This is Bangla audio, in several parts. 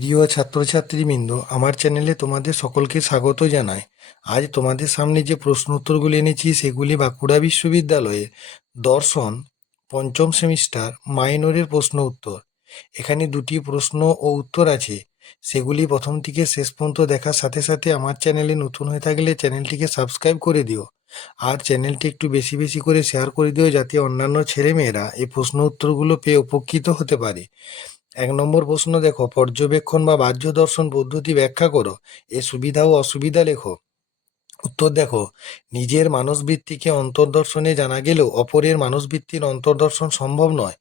প্রিয় ছাত্রছাত্রীবৃন্দ, আমার চ্যানেলে তোমাদের সকলকে স্বাগত জানাই। আজ তোমাদের সামনে যে প্রশ্ন উত্তরগুলি এনেছি সেগুলি বাঁকুড়া বিশ্ববিদ্যালয়ে দর্শন পঞ্চম সেমিস্টার মাইনরের প্রশ্ন উত্তর। এখানে দুটি প্রশ্ন ও উত্তর আছে, সেগুলি প্রথম থেকে শেষ পর্যন্ত দেখার সাথে সাথে আমার চ্যানেলে নতুন হয়ে থাকলে চ্যানেলটিকে সাবস্ক্রাইব করে দিও, আর চ্যানেলটি একটু বেশি বেশি করে শেয়ার করে দিও, যাতে অন্যান্য ছেলেমেয়েরা এই প্রশ্ন উত্তরগুলো পেয়ে উপকৃত হতে পারে। ১ নম্বর প্রশ্ন দেখো, পর্যবেক্ষণ বা বাহ্য দর্শন পদ্ধতি ব্যাখ্যা করো, এর সুবিধা ও অসুবিধা লেখো। উত্তর দেখো, নিজের মানসবৃত্তিকে অন্তর্দর্শনে জানা গেলেও অপরের মানসবৃত্তির অন্তর্দর্শন সম্ভব নয়।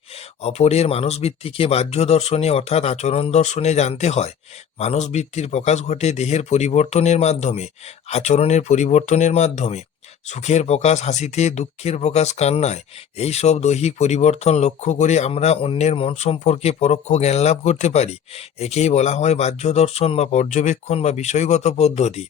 অপরের মানসবৃত্তিকে বাহ্য দর্শনে অর্থাৎ আচরণ দর্শনে জানতে হয়। মানসবৃত্তির প্রকাশ ঘটে দেহের পরিবর্তনের মাধ্যমে, আচরণের পরিবর্তনের মাধ্যমে। সুখের প্রকাশ হাসিতে, দুঃখের প্রকাশ কান্নায়। এই সব দৈহিক পরিবর্তন লক্ষ্য করে আমরা অন্যের মন সম্পর্কে পরোক্ষ জ্ঞান লাভ করতে পারি। একেই বলা হয় বাহ্য দর্শন বা পর্যবেক্ষণ বা বিষয়গত পদ্ধতি।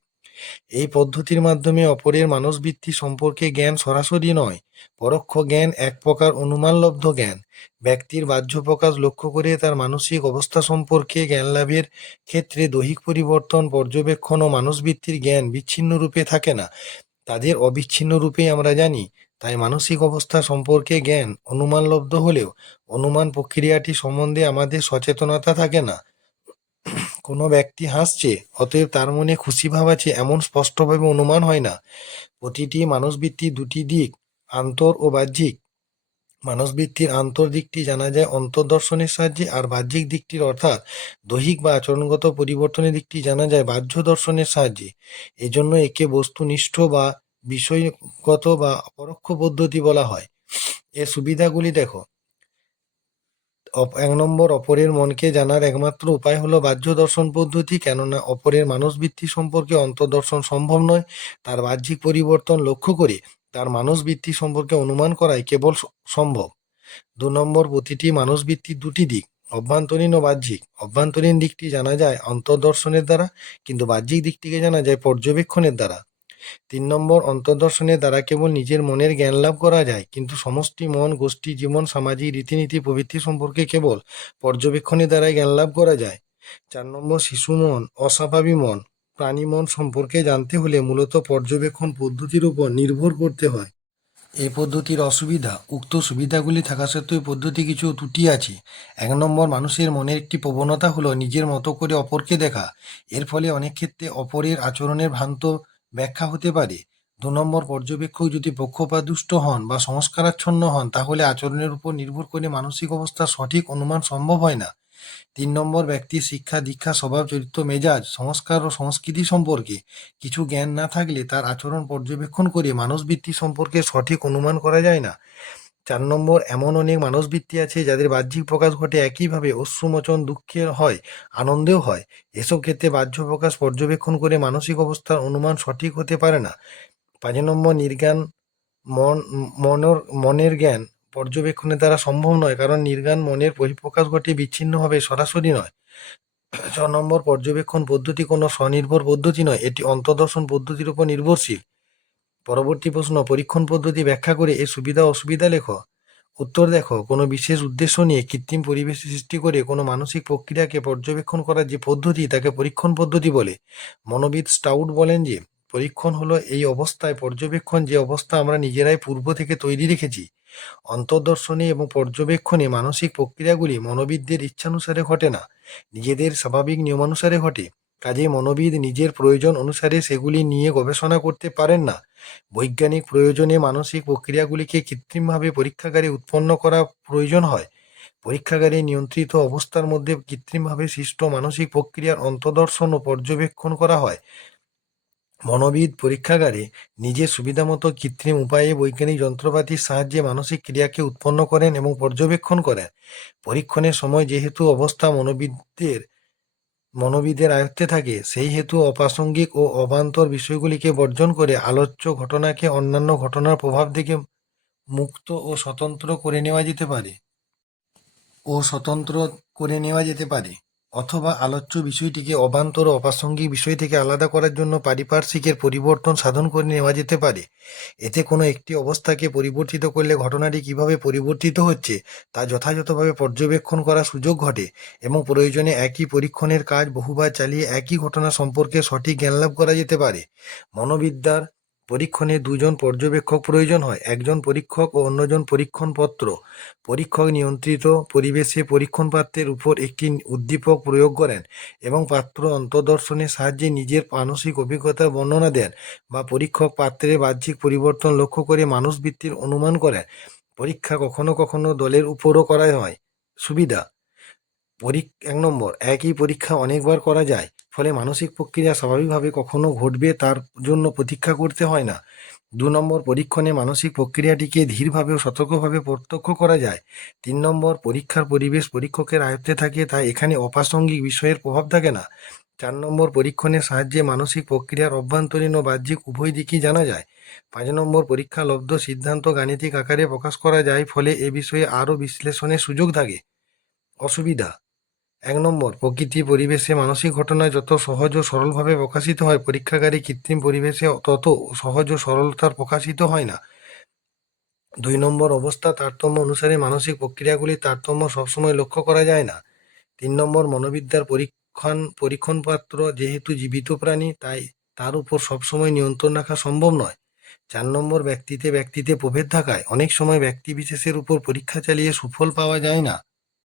এই পদ্ধতির মাধ্যমে অপরের মানসবৃত্তি সম্পর্কে জ্ঞান সরাসরি নয়, পরোক্ষ জ্ঞান এক প্রকার অনুমানলব্ধ জ্ঞান। ব্যক্তির বাহ্য প্রকাশ লক্ষ্য করে তার মানসিক অবস্থা সম্পর্কে জ্ঞান লাভের ক্ষেত্রে দৈহিক পরিবর্তন পর্যবেক্ষণ ও মানসবৃত্তির জ্ঞান বিচ্ছিন্ন রূপে থাকে না, তাদের অবিচ্ছিন্ন রূপেই আমরা জানি। তাই মানসিক অবস্থা সম্পর্কে জ্ঞান অনুমানলব্ধ হলেও অনুমান প্রক্রিয়াটি সম্বন্ধে আমাদের সচেতনতা থাকে না। কোনো ব্যক্তি হাসছে, অতএব তার মনে খুশি ভাব আছে, এমন স্পষ্টভাবে অনুমান হয় না। প্রতিটি মানসবৃত্তির দুটি দিক, আন্তর ও বাহ্যিক। মানসবৃত্তির আন্তর দিকটি জানা যায় অন্তর্দর্শনের সাহায্যে, আর বাহ্যিক দিকটির অর্থাৎ দৈহিক বা আচরণগত পরিবর্তনের দিকটি জানা যায় বাহ্য দর্শনের সাহায্যে। এজন্য একে বস্তুনিষ্ঠ বা বিষয়গত বা পরোক্ষ পদ্ধতি বলা হয়। এর সুবিধাগুলি দেখো। ১ নম্বর, অপরের মনকে জানার একমাত্র উপায় হলো বাহ্য দর্শন পদ্ধতি, কেননা অপরের মানসবৃত্তি সম্পর্কে অন্তর্দর্শন সম্ভব নয়। তার বাহ্যিক পরিবর্তন লক্ষ্য করে তার মানসবৃত্তি সম্পর্কে অনুমান করাই কেবল সম্ভব। ২ নম্বর, প্রতিটি মানসবৃত্তির দুটি দিক, অভ্যন্তরীণ ও বাহ্যিক। অভ্যন্তরীণ দিকটি জানা যায় অন্তর্দর্শনের দ্বারা, কিন্তু বাহ্যিক দিকটিকে জানা যায় পর্যবেক্ষণের দ্বারা। ৩ নম্বর, অন্তর্দর্শনের দ্বারা কেবল নিজের মনের জ্ঞান লাভ করা যায়, কিন্তু সমষ্টি মন, গোষ্ঠী জীবন, সামাজিক রীতিনীতি প্রভৃতি সম্পর্কে কেবল পর্যবেক্ষণের দ্বারাই জ্ঞান লাভ করা যায়। ৪ নম্বর, শিশু মন, অস্বাভাবিক মন, প্রাণী মন সম্পর্কে জানতে হলে মূলত পর্যবেক্ষণ পদ্ধতির উপর নির্ভর করতে হয়। এই পদ্ধতির অসুবিধা, উক্ত সুবিধাগুলি থাকা সত্ত্বেও পদ্ধতি কিছু ত্রুটি আছে। ১ নম্বর, মানুষের মনের একটি প্রবণতা হলো নিজের মতো করে অপরকে দেখা। এর ফলে অনেক ক্ষেত্রে অপরের আচরণের ভ্রান্ত ব্যাখ্যা হতে পারে। ২ নম্বর, পর্যবেক্ষক যদি পক্ষপাতদুষ্ট হন বা সংস্কারাচ্ছন্ন হন, তাহলে আচরণের উপর নির্ভর করে মানসিক অবস্থার সঠিক অনুমান সম্ভব হয় না। ৩ নম্বর, ব্যক্তির শিক্ষা দীক্ষা, স্বভাব চরিত্র, মেজাজ, সংস্কার ও সংস্কৃতি সম্পর্কে কিছু জ্ঞান না থাকলে তার আচরণ পর্যবেক্ষণ করে মানসবৃত্তি সম্পর্কে সঠিক অনুমান করা যায় না। ৪ নম্বর, এমন অনেক মানসবৃত্তি আছে যাদের বাহ্যিক প্রকাশ ঘটে একইভাবে অশ্রুমোচন দুঃখের হয়, আনন্দেও হয়। এসব ক্ষেত্রে বাহ্য প্রকাশ পর্যবেক্ষণ করে মানসিক অবস্থার অনুমান সঠিক হতে পারে না। ৫ নম্বর, নির্জ্ঞান মনের জ্ঞান পর্যবেক্ষণের দ্বারা সম্ভব নয়, কারণ নির্জ্ঞান মনের বহিঃপ্রকাশ ঘটে বিচ্ছিন্নভাবে, সরাসরি নয়। ৬ নম্বর, পর্যবেক্ষণ পদ্ধতি কোনো স্বনির্ভর পদ্ধতি নয়, এটি অন্তর্দর্শন পদ্ধতির উপর নির্ভরশীল। পরবর্তী প্রশ্ন, পরীক্ষণ পদ্ধতি ব্যাখ্যা করে এর সুবিধা অসুবিধা লেখো। উত্তর দেখো, কোনো বিশেষ উদ্দেশ্য নিয়ে কৃত্রিম পরিবেশ সৃষ্টি করে কোনো মানসিক প্রক্রিয়াকে পর্যবেক্ষণ করার যে পদ্ধতি তাকে পরীক্ষণ পদ্ধতি বলে। মনোবিদ স্টাউট বলেন যে পরীক্ষণ হলো এই অবস্থায় পর্যবেক্ষণ, যে অবস্থা আমরা নিজেরাই পূর্ব থেকে তৈরি রেখেছি। অন্তর্দর্শনে এবং পর্যবেক্ষণে মানসিক প্রক্রিয়াগুলি মনোবিদদের ইচ্ছানুসারে ঘটে না, নিজেদের স্বাভাবিক নিয়মানুসারে ঘটে। কাজেই মনোবিদ নিজের প্রয়োজন অনুসারে সেগুলি নিয়ে গবেষণা করতে পারেন না। বৈজ্ঞানিক প্রয়োজনে মানসিক প্রক্রিয়াগুলিকে কৃত্রিমভাবে পরীক্ষাগারে উৎপন্ন করা প্রয়োজন হয়। পরীক্ষাগারে নিয়ন্ত্রিত অবস্থার মধ্যে কৃত্রিমভাবে সৃষ্ট মানসিক প্রক্রিয়ার অন্তর্দর্শন ও পর্যবেক্ষণ করা হয়। মনোবিদ পরীক্ষাগারে নিজের সুবিধামতো কৃত্রিম উপায়ে বৈজ্ঞানিক যন্ত্রপাতির সাহায্যে মানসিক ক্রিয়াকে উৎপন্ন করেন এবং পর্যবেক্ষণ করেন। পরীক্ষণের সময় যেহেতু অবস্থা মনোবিদের আয়ত্তে থাকে, সেই হেতু অপ্রাসঙ্গিক ও অবান্তর বিষয়গুলিকে বর্জন করে আলোচ্য ঘটনাকে অন্যান্য ঘটনার প্রভাব থেকে মুক্ত ও স্বতন্ত্র করে নেওয়া যেতে পারে। অথবা আলোচ্য বিষয়টিকে অবান্তর ও অপ্রাসঙ্গিক বিষয় থেকে আলাদা করার জন্য পারিপার্শ্বিকের পরিবর্তন সাধন করে নেওয়া যেতে পারে। এতে কোনো একটি অবস্থাকে পরিবর্তিত করলে ঘটনাটি কিভাবে পরিবর্তিত হচ্ছে তা যথাযথভাবে পর্যবেক্ষণ করার সুযোগ ঘটে এবং প্রয়োজনে একই পরীক্ষণের কাজ বহুবার চালিয়ে একই ঘটনা সম্পর্কে সঠিক জ্ঞানলাভ করা যেতে পারে। মনোবিদ্যার পরীক্ষণে দুজন পর্যবেক্ষক প্রয়োজন হয়, একজন পরীক্ষক ও অন্যজন পরীক্ষণপত্র। পরীক্ষক নিয়ন্ত্রিত পরিবেশে পরীক্ষণ পাত্রের উপর একটি উদ্দীপক প্রয়োগ করেন এবং পাত্র অন্তর্দর্শনের সাহায্যে নিজের মানসিক অভিজ্ঞতার বর্ণনা দেন, বা পরীক্ষক পাত্রের বাহ্যিক পরিবর্তন লক্ষ্য করে মানুষবৃত্তির অনুমান করেন। পরীক্ষা কখনো কখনো দলের উপরও করা হয়। সুবিধা: 1 নম্বর, একই পরীক্ষা অনেকবার করা যায়, ফলে মানসিক প্রক্রিয়া স্বাভাবিকভাবে কখনো ঘটবে তার জন্য প্রতীক্ষা করতে হয় না। 2 নম্বর, পরীক্ষণে মানসিক প্রক্রিয়াটিকে ধীরভাবে ও সতর্কভাবে প্রত্যক্ষ করা যায়। 3 নম্বর, পরীক্ষার পরিবেশ পরীক্ষকের আয়ত্তে থাকে, তাই এখানে অপ্রাসঙ্গিক বিষয়ের প্রভাব থাকে না। 4 নম্বর, পরীক্ষণের সাহায্যে মানসিক প্রক্রিয়ার অভ্যন্তরীণ ও বাহ্যিক উভয় দিকই জানা যায়। 5 নম্বর, পরীক্ষা লব্ধ সিদ্ধান্ত গাণিতিক আকারে প্রকাশ করা যায়, ফলে এ বিষয়ে আরও বিশ্লেষণের সুযোগ থাকে। অসুবিধা: 1 নম্বর, প্রকৃতি পরিবেশে মানসিক ঘটনা যত সহজ ও সরলভাবে প্রকাশিত হয়, পরীক্ষাগারে কৃত্রিম পরিবেশে তত সহজ ও সরলতার প্রকাশিত হয় না। 2 নম্বর, অবস্থা তারতম্য অনুসারে মানসিক প্রক্রিয়াগুলির তারতম্য সবসময় লক্ষ্য করা যায় না। 3 নম্বর, মনোবিদ্যার পরীক্ষণপাত্র যেহেতু জীবিত প্রাণী, তাই তার উপর সবসময় নিয়ন্ত্রণ রাখা সম্ভব নয়। 4 নম্বর, ব্যক্তিতে ব্যক্তিতে প্রভেদ থাকায় অনেক সময় ব্যক্তিবিশেষের উপর পরীক্ষা চালিয়ে সুফল পাওয়া যায় না।